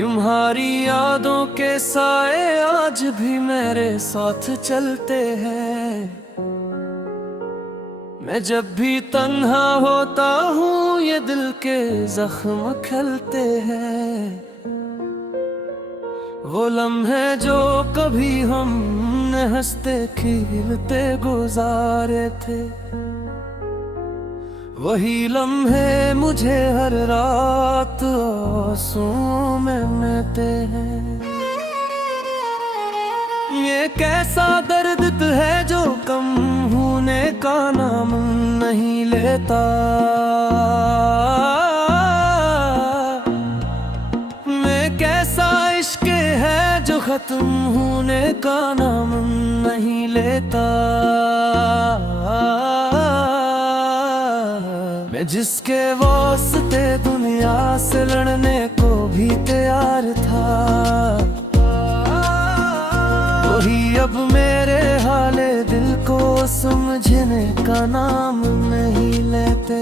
तुम्हारी यादों के साए आज भी मेरे साथ चलते हैं। मैं जब भी तन्हा होता हूँ ये दिल के जख्म खलते हैं। वो लम्हे जो कभी हमने हंसते खिलते गुजारे थे, वही लम्हे मुझे हर रात आंसुओं में मिलते हैं। ये कैसा दर्द है जो कम होने का नाम नहीं लेता। मैं कैसा इश्क है जो खत्म होने का नाम नहीं लेता। मैं जिसके वास्ते दुनिया से लड़ने को भी तैयार था, वही अब मेरे हाले दिल को समझने का नाम नहीं लेते।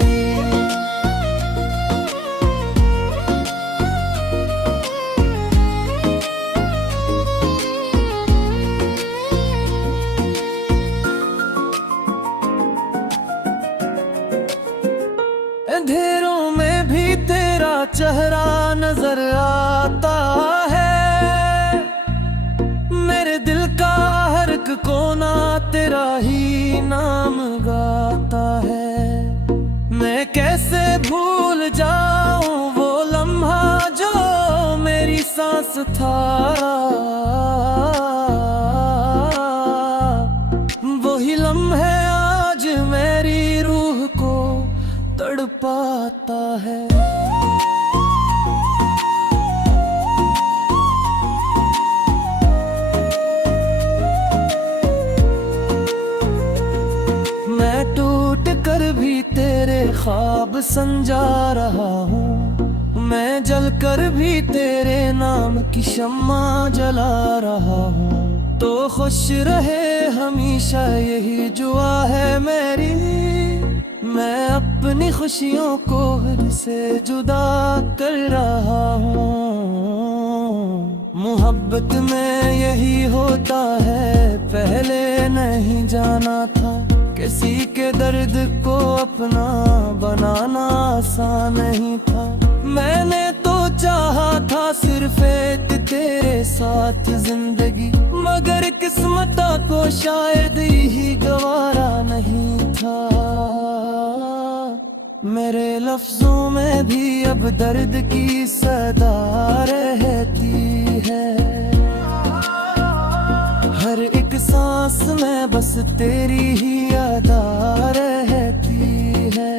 अंधेरों में भी तेरा चेहरा नजर आता है। मेरे दिल का हर एक कोना तेरा ही नाम गाता है। मैं कैसे भूल जाऊं वो लम्हा जो मेरी सांस था। वही लम्हे आज मेरी रूह को तड़पाता है। मैं टूट कर भी तेरे ख्वाब संजा रहा हूँ। मैं जल कर भी तेरे नाम की शम्मा जला रहा हूँ। तो खुश रहे हमेशा यही दुआ है मेरी। मैं अपनी खुशियों को खुद से जुदा कर रहा हूँ। मोहब्बत में यही होता है, पहले नहीं जाना था। किसी के दर्द को अपना बनाना आसान नहीं था। मैंने तो चाहा था सिर्फ एक तेरे साथ जिंदगी, मगर किस्मत को शायद ही गवारा नहीं था। मेरे लफ्जों में भी अब दर्द की सदा रहती है। हर एक सांस में बस तेरी ही यादा रहती है।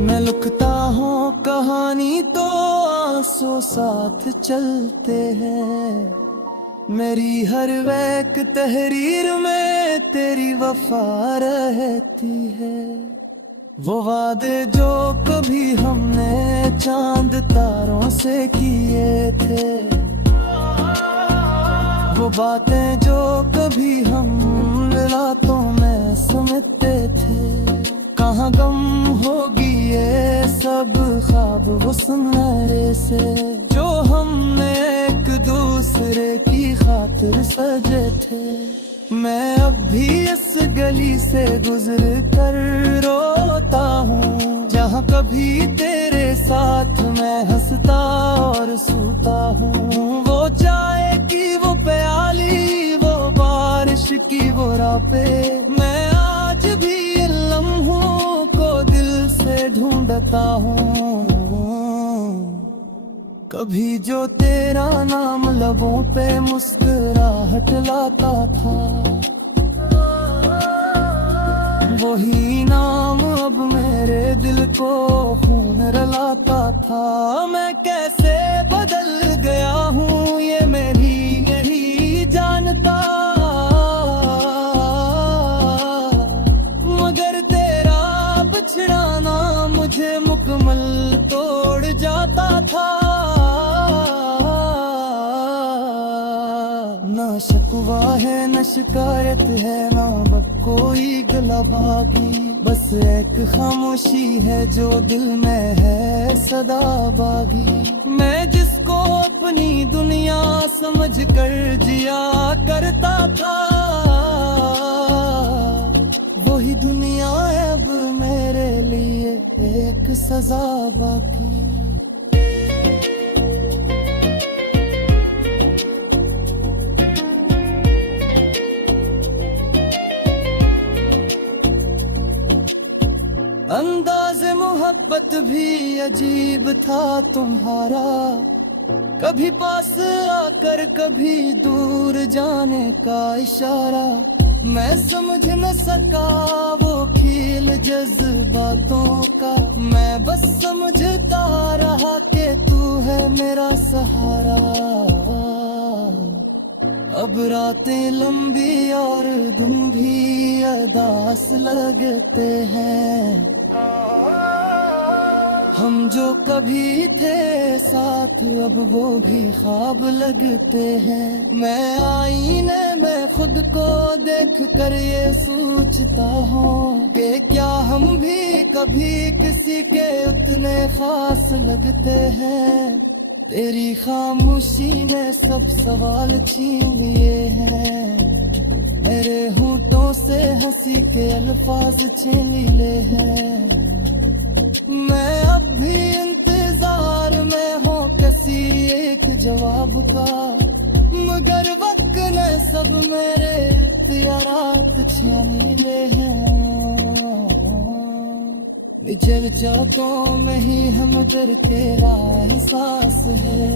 मैं लिखता हूँ कहानी तो आंसू साथ चलते हैं। मेरी हर एक तहरीर में तेरी वफा रहती है। वो वादे जो कभी हमने चांद तारों से किए थे, वो बातें जो कभी हम रातों में समझते थे। कहाँ गम होगी ये सब ख्वाब वो सुनहरे से, जो हमने एक दूसरे की खातिर सजे थे। मैं अब भी इस गली से गुजर कर रोता हूँ, जहाँ कभी तेरे साथ मैं हंसता और सूता हूँ। वो चाय की वो प्याली, वो बारिश की वो रातें, मैं आज भी इन लम्हों को दिल से ढूंढता हूँ। कभी जो तेरा नाम लबों पे मुस्कुराहट लाता था, वही नाम अब मेरे दिल को खून रलाता था। मैं कैसे बदल गया हूँ ये मेरी नहीं जानता, मगर तेरा बिछड़ाना मुझे मुकम्मल तोड़ जाता था। ना शिकवा है न शिकायत है ना कोई गला भागी, बस एक खामोशी है जो दिल में है सदा बागी। मैं जिसको अपनी दुनिया समझ कर जिया करता था, वही दुनिया है अब मेरे लिए एक सजा बाकी। अंदाज़े मोहब्बत भी अजीब था तुम्हारा, कभी पास आकर कभी दूर जाने का इशारा। मैं समझ न सका वो खेल जज्बातों का, मैं बस समझता रहा कि तू है मेरा सहारा। अब रातें लंबी और दिन भी अरदास लगते हैं, हम जो कभी थे साथ अब वो भी ख्वाब लगते हैं। मैं आईने में खुद को देख कर ये सोचता हूँ कि क्या हम भी कभी किसी के उतने खास लगते हैं। तेरी खामोशी ने सब सवाल छीन लिए हैं, मेरे होठों से हंसी के अल्फाज छीन लिए हैं। मैं अब भी इंतजार में हूँ किसी एक जवाब का, मगर वक्त ने सब मेरे इख्तियारात छीन लिए हैं। बिछड़ जातों में ही हम दर तेरा एहसास है,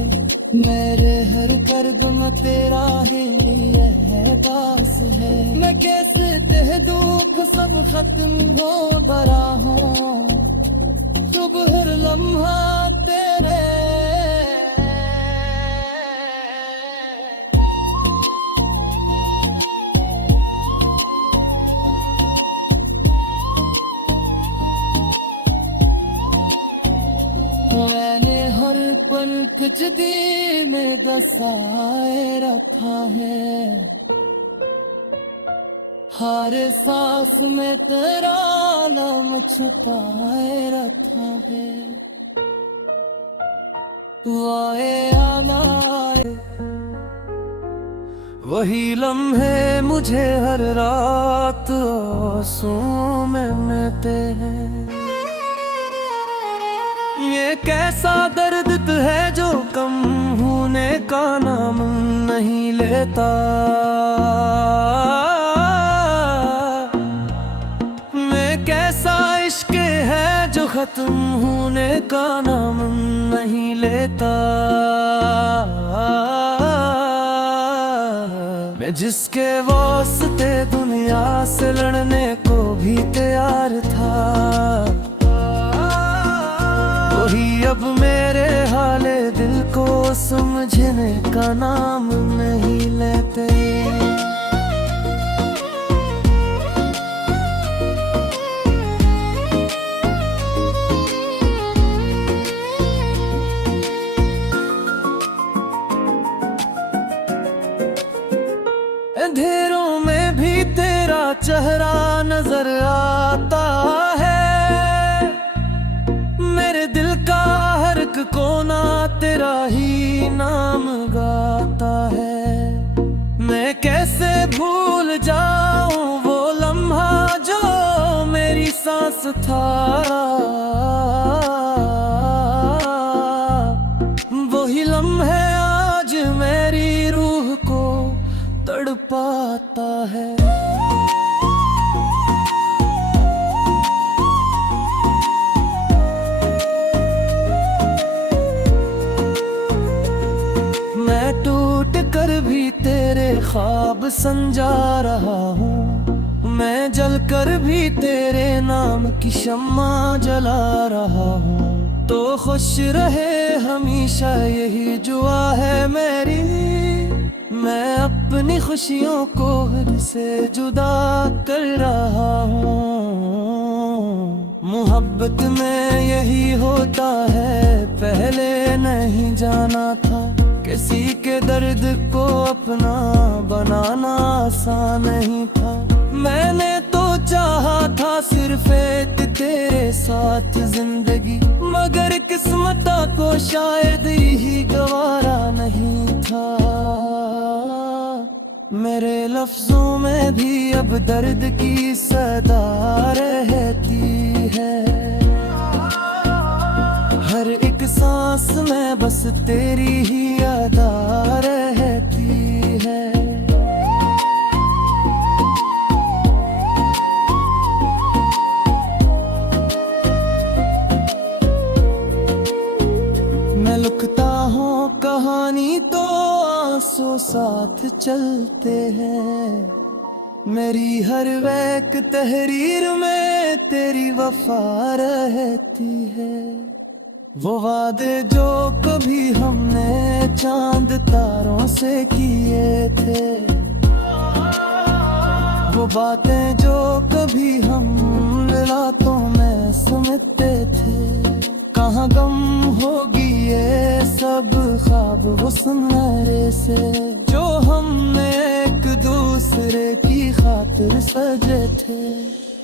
मेरे हर कर्ब में तेरा ही एहसास है। मैं कैसे कह दूँ सब खत्म हो बरा हूँ, शुभ हर लम्हा तेरे। मैंने हर पल कजदी में दसाए रखा है, हर सांस में तेरा नाम छुपाए रखा है। तू आए आना आए वही लम्हे मुझे हर रात आंसुओं में मिलते हैं। ये कैसा दर्द है जो कम होने का नाम नहीं लेता, कैसा इश्क है जो खत्म होने का नाम नहीं लेता। मैं जिसके वास्ते दुनिया से लड़ने को भी तैयार था, वही अब मेरे हाले दिल को समझने का नाम नहीं लेते। अंधेरों में भी तेरा चेहरा नजर आता है, मेरे दिल का हर एक कोना तेरा ही नाम गाता है। मैं कैसे भूल जाऊं वो लम्हा जो मेरी सांस था, वही लम्हे आज मेरी रूह को तड़पाता है। मैं टूट कर भी तेरे ख्वाब संजा रहा हूँ, मैं जल कर भी तेरे नाम की शम्मा जला रहा हूँ। तो खुश रहे हमेशा यही दुआ है मेरी, मैं अपनी खुशियों को खुद से जुदा कर रहा हूँ। मोहब्बत में यही होता है, पहले नहीं जाना था कि किसी के दर्द को अपना बनाना आसान नहीं था। मैंने तो चाहा था सिर्फ एक तेरे साथ जिंदगी, मगर किस्मत को शायद ही गवारा नहीं था। मेरे लफ्जों में भी अब दर्द की सदा रहती है, हर एक सांस में बस तेरी ही अदा रहती है। मैं लिखता हूँ कहानी तो आंसू साथ चलते हैं, मेरी हर एक तहरीर में तेरी वफा रहती है। वो वादे जो कभी हमने चांद तारों से किए थे, वो बातें जो कभी हम रातों में समझते थे, कहाँ गम होगी ये सब ख्वाब वो सुनहरे से, जो हमने एक दूसरे की खातिर सजे थे।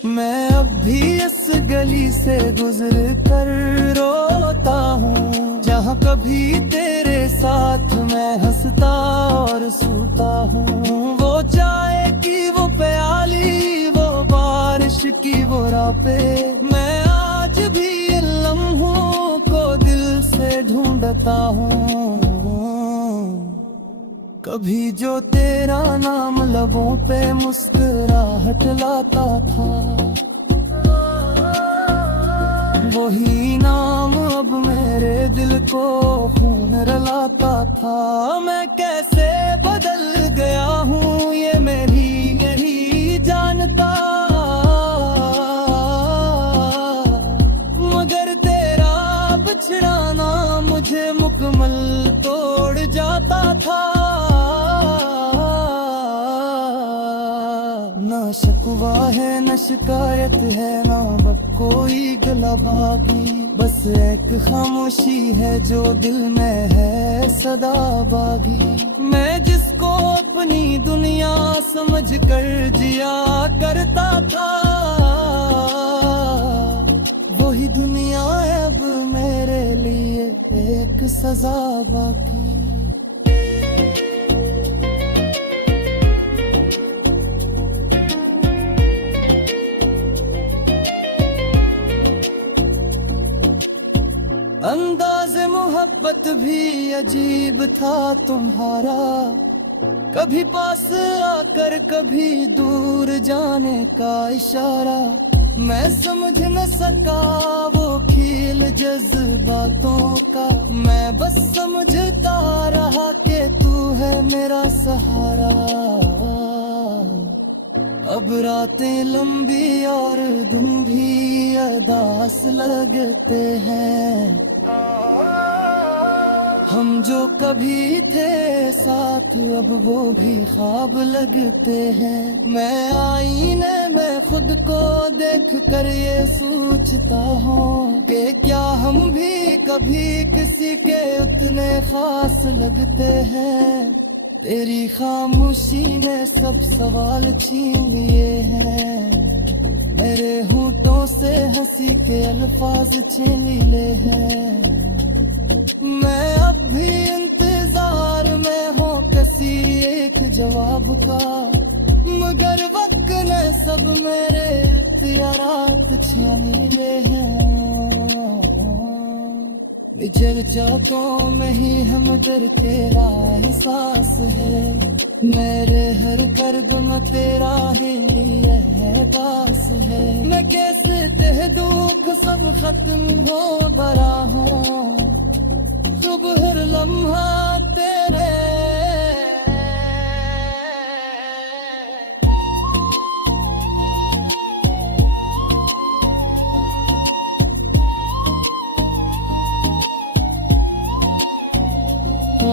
मैं अब भी इस गली से गुजर कर रोता हूँ, जहाँ कभी तेरे साथ मैं हंसता और सोता हूँ। वो चाय की वो प्याली, वो बारिश की वो रातें, मैं आज भी इन लम्हों को दिल से ढूंढता हूँ। कभी जो तेरा नाम लबों पे मुस्कुराहट लाता था, वही नाम अब मेरे दिल को खून रलाता था। मैं कैसे बदल गया हूँ ये मेरी यही जानता, मगर तेरा बिछड़ाना मुझे मुकम्मल तोड़ जाता था। ना शिकवा है न शिकायत है, ना अब कोई गला भागी, बस एक खामोशी है जो दिल में है सदा बागी। मैं जिसको अपनी दुनिया समझ कर जिया करता था, वही दुनिया अब मेरे लिए एक सजा बाकी। अंदाज़े मोहब्बत भी अजीब था तुम्हारा, कभी पास आकर कभी दूर जाने का इशारा। मैं समझ न सका वो खेल जज्बातों का, मैं बस समझता रहा कि तू है मेरा सहारा। अब रातें लंबी और तुम भी अदास लगते हैं, हम जो कभी थे साथ अब वो भी ख्वाब लगते हैं। मैं आईने में खुद को देख कर ये सोचता हूँ कि क्या हम भी कभी किसी के उतने खास लगते हैं। तेरी खामोशी ने सब सवाल छीन लिए हैं, मेरे होठों से हंसी के अल्फाज छीन लिए हैं। मैं अब भी इंतजार में हूँ किसी एक जवाब का, मगर वक्त ने सब मेरे इख्तियारात छीन लिए हैं। जल जातों में ही हम दर तेरा एहसास है, मेरे हर कर्ब में तेरा ही लिए है दास है। मैं कैसे कह दूँ सब खत्म हो बरा हूँ, सुबह हर लम्हा तेरे।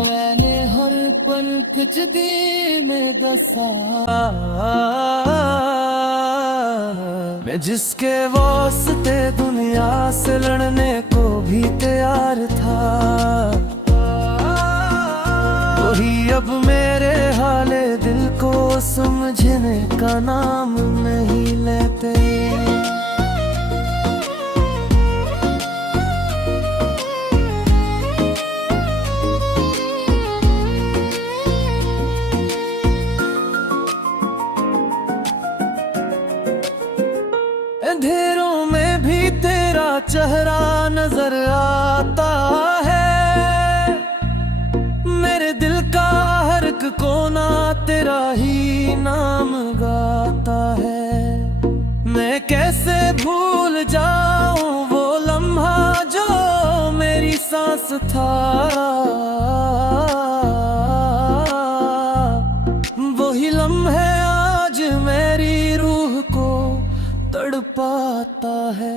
मैंने हर पल खिचड़ी में दसा, मैं जिसके वास्ते दुनिया से लड़ने को भी तैयार था। अब मेरे हाले दिल को समझने का नाम नहीं लेते। अंधेरों में भी तेरा चेहरा नजर आता है, मेरे दिल का हर एक कोना तेरा ही नाम गाता है। मैं कैसे भूल जाऊं वो लम्हा जो मेरी सांस था, वही लम्हे आज मेरी रूह को तड़पाता है।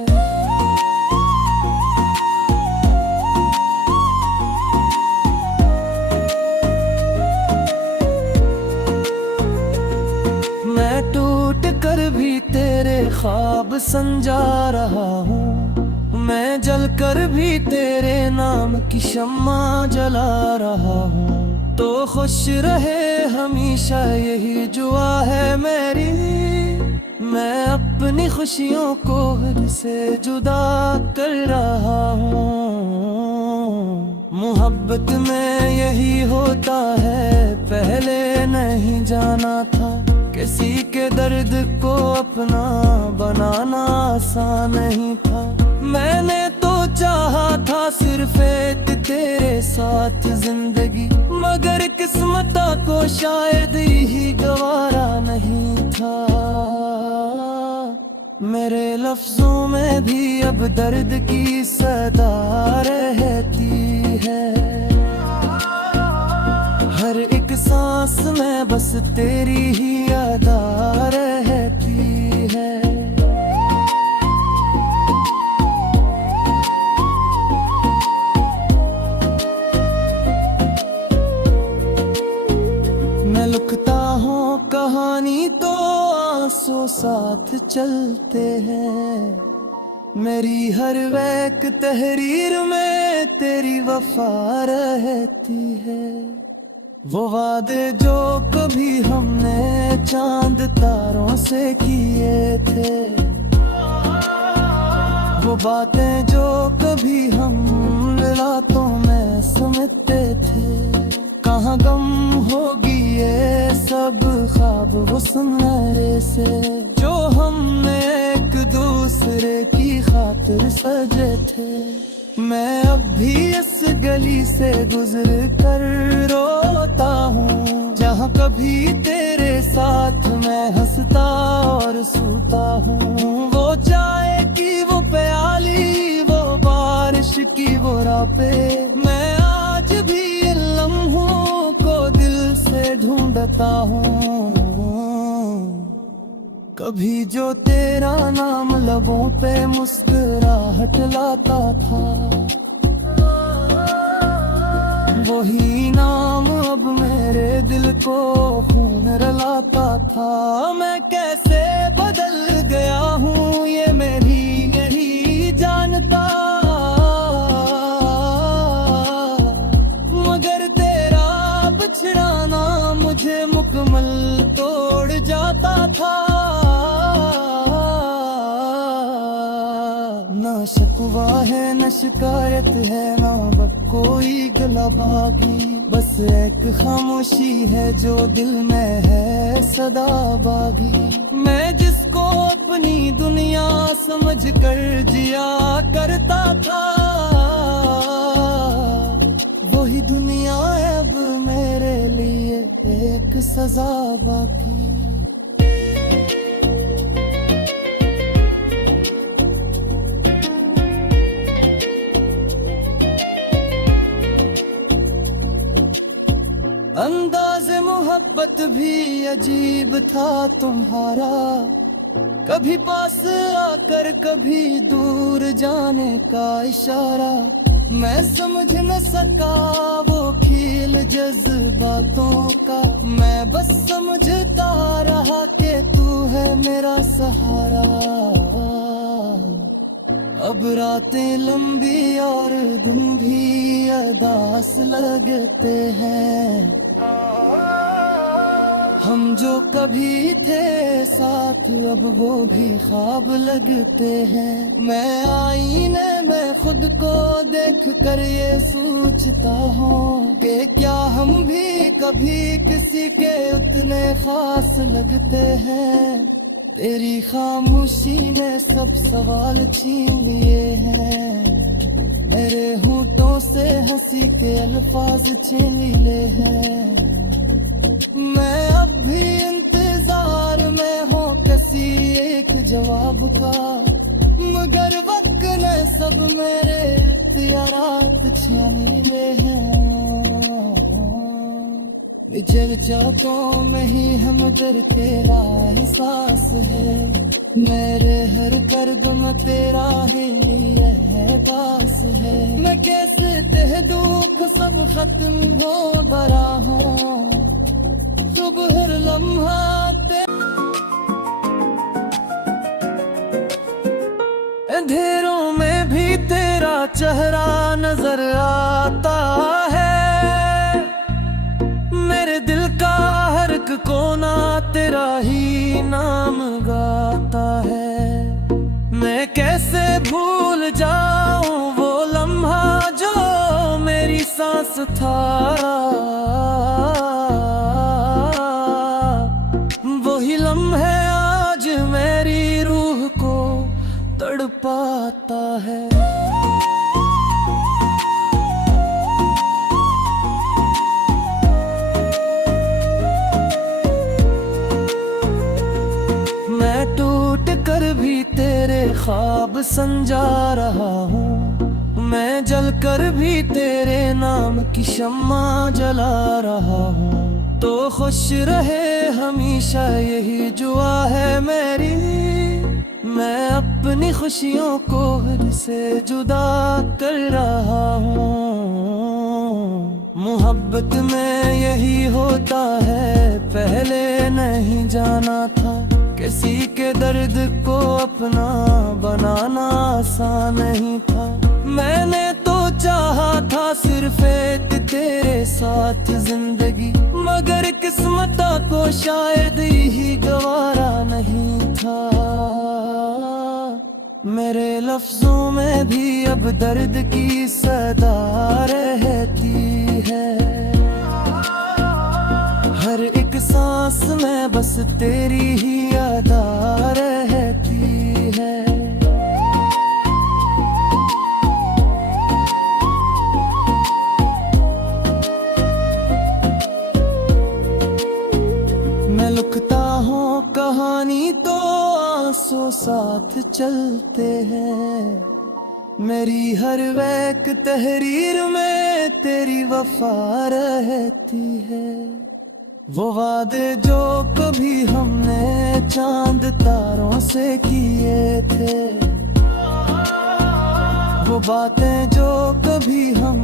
मैं टूट कर भी तेरे ख्वाब संजा रहा हूँ, मैं जल कर भी तेरे नाम की शम्मा जला रहा हूँ। तो खुश रहे हमेशा यही दुआ है मेरी, मैं अपनी खुशियों को हद से जुदा कर रहा हूँ। मोहब्बत में यही होता है, पहले नहीं जाना था, किसी के दर्द को अपना बनाना आसान नहीं था। मैंने तो चाहा था सिर्फ एक तेरे साथ जिंदगी, मगर किस्मत को शायद ही गवारा नहीं था। मेरे लफ्जों में भी अब दर्द की सदा रहती है, हर एक सांस में बस तेरी ही अदा रहती है। मैं लिखता हूँ कहानी तो आंसू साथ चलते हैं, मेरी हर एक तहरीर में तेरी वफा रहती है। वो वादे जो कभी हमने चांद तारों से किए थे, वो बातें जो कभी हम रातों में समझते थे, कहाँ गम होगी ये सब ख्वाब वो सुनहरे से, जो हमने एक दूसरे की खातिर सजे थे। मैं अब भी इस गली से गुजर कर रोता हूँ, जहाँ कभी तेरे साथ मैं हंसता और सोता हूँ। वो चाय की वो प्याली, वो बारिश की वो रातें, मैं आज भी इन लम्हों को दिल से ढूंढता हूँ। कभी जो तेरा नाम लबों पे मुस्कुराहट लाता था, वही नाम अब मेरे दिल को खून रलाता था। मैं कैसे बदल गया हूँ ये मेरी यही जानता, मगर तेरा बिछड़ाना मुझे मुकम्मल तोड़ जाता था। ना शिकवा है न शिकायत है, ना बक कोई गला बागी, बस एक खामोशी है जो दिल में है सदा बागी। मैं जिसको अपनी दुनिया समझ कर जिया करता था, वही दुनिया है अब मेरे लिए एक सजा बाकी। अंदाज़े मोहब्बत भी अजीब था तुम्हारा, कभी पास आकर कभी दूर जाने का इशारा। मैं समझ न सका वो खेल जज्बातों का, मैं बस समझता रहा कि तू है मेरा सहारा। अब रातें लंबी और दिन भी बर्दाश्त लगते हैं। हम जो कभी थे साथ अब वो भी ख्वाब लगते हैं। मैं आईने में खुद को देख कर ये सोचता हूँ कि क्या हम भी कभी किसी के उतने खास लगते हैं। तेरी खामोशी ने सब सवाल छीन लिए हैं। मेरे होंठों से हंसी के अल्फाज छीन लिए हैं। मैं अब भी इंतजार में हूँ किसी एक जवाब का, मगर वक्त ने सब मेरे इख्तियारात छीन लिए हैं। निजे विचारों में ही हम दर तेरा एहसास है। मेरे हर कर्ब में तेरा ही एहसास है। मैं कैसे कह दुख सब खत्म हो बरा हूँ, सुबह हर लम्हा अंधेरों में भी तेरा चेहरा नजर आता है। मेरे दिल का हर एक कोना तेरा ही नाम गाता है। मैं कैसे भूल जाऊं वो लम्हा जो मेरी सांस था। वही लम्हे आज मेरी रूह को तड़पाता है। मैं टूट कर भी तेरे ख्वाब संजा रहा हूँ। मैं जल कर भी तेरे नाम की शम्मा जला रहा हूँ। तो खुश रहे हमेशा यही दुआ है मेरी। मैं अपनी खुशियों को खुद से जुदा कर रहा हूँ। मोहब्बत में यही होता है, पहले नहीं जाना था। किसी के दर्द को अपना बनाना आसान नहीं था। मैंने तो चाहा था सिर्फ एक तेरे साथ जिंदगी, मगर किस्मत को शायद ही गवारा नहीं था। मेरे लफ्जों में भी अब दर्द की सदा रहती है। हर एक सांस में बस तेरी ही यादा रहती है। मैं लिखता हूँ कहानी तो आंसू साथ चलते हैं। मेरी हर एक तहरीर में तेरी वफा रहती है। वो वादे जो कभी हमने चांद तारों से किए थे, वो बातें जो कभी हम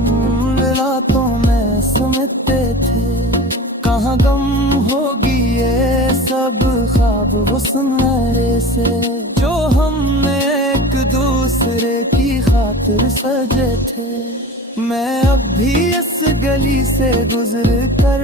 रातों में समझते थे। कहाँ गम होगी ये सब ख्वाब वो सुनहरे से, जो हमने एक दूसरे की खातिर सजे थे। मैं अब भी इस गली से गुजर कर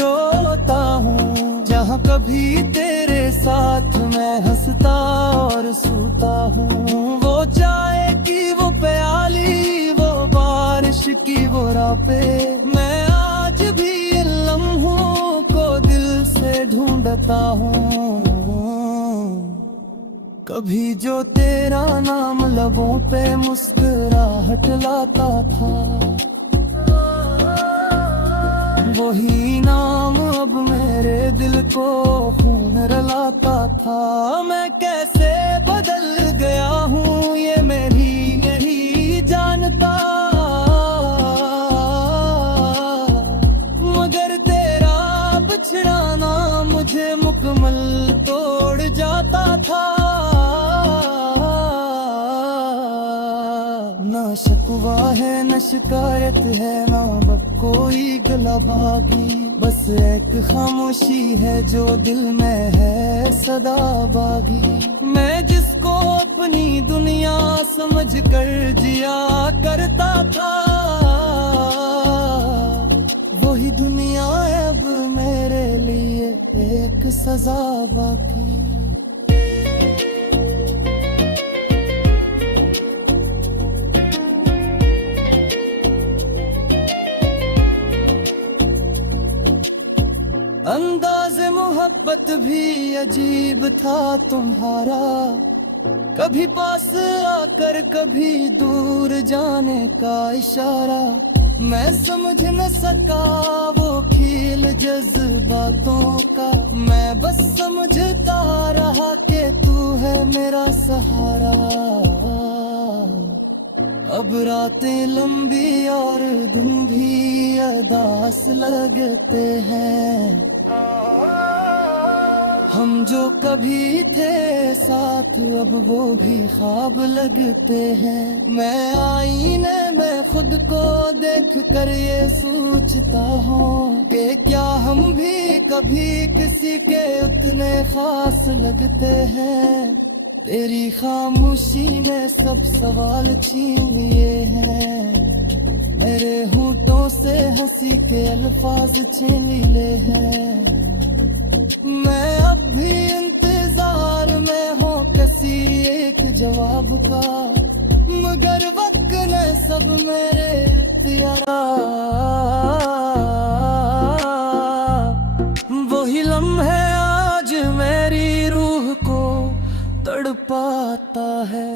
रोता हूँ, जहाँ कभी तेरे साथ मैं हंसता और सोता हूँ। वो चाय की वो प्याली, वो बारिश की वो रातें, मैं आज भी इन लम्हों को दिल से ढूंढता हूँ। कभी जो तेरा नाम लबों पे मुस्कुराहट लाता था, वही नाम अब मेरे दिल को खून रलाता था। मैं कैसे बदल गया हूँ ये मेरी नहीं जानता, मगर तेरा बिछड़ाना मुझे मुकम्मल तोड़ जाता था। ना शिकवा है न शिकायत है, ना अब कोई गला भागी, बस एक खामोशी है जो दिल में है सदा बागी। मैं जिसको अपनी दुनिया समझ कर जिया करता था, सजा बाकी। अंदाज़े मोहब्बत भी अजीब था तुम्हारा, कभी पास आकर कभी दूर जाने का इशारा। मैं समझ न सका वो खेल जज्बातों का, मैं बस समझता रहा कि तू है मेरा सहारा। अब रातें लंबी और धुंधी अदास लगते हैं, हम जो कभी थे साथ अब वो भी ख्वाब लगते हैं। मैं आईने में खुद को देख कर ये सोचता हूँ कि क्या हम भी कभी किसी के उतने खास लगते हैं। तेरी खामोशी ने सब सवाल छीन लिए हैं, मेरे होठों से हंसी के अल्फाज छीन लिए हैं। मैं अब भी इंतजार में हूँ किसी एक जवाब का, मगर वक्त ने सब मेरे इख्तियारा। वही लम्हे आज मेरी रूह को तड़पाता है।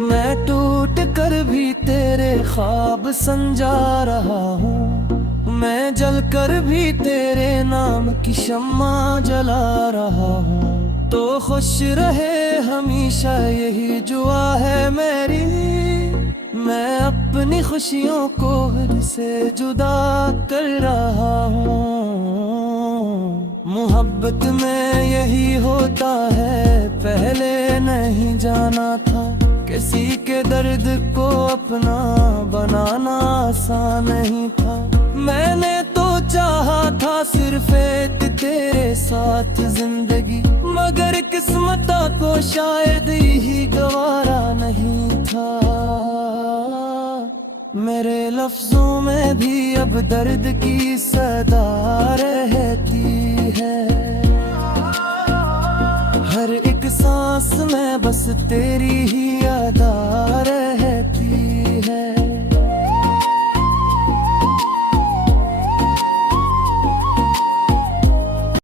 मैं टूट कर भी तेरे ख्वाब संजा रहा हूँ, मैं जल कर भी तेरे नाम की शम्मा जला रहा हूँ। तो खुश रहे हमेशा यही दुआ है मेरी, मैं अपनी खुशियों को खुद से जुदा कर रहा हूँ। मोहब्बत में यही होता है, पहले नहीं जाना था, किसी के दर्द को अपना बनाना आसान नहीं था। मैंने तो चाहा था सिर्फ एक तेरे साथ जिंदगी, मगर किस्मत को शायद ही गवारा नहीं था। मेरे लफ्जों में भी अब दर्द की सदा रहती है, हर एक सांस में बस तेरी ही याद रहे।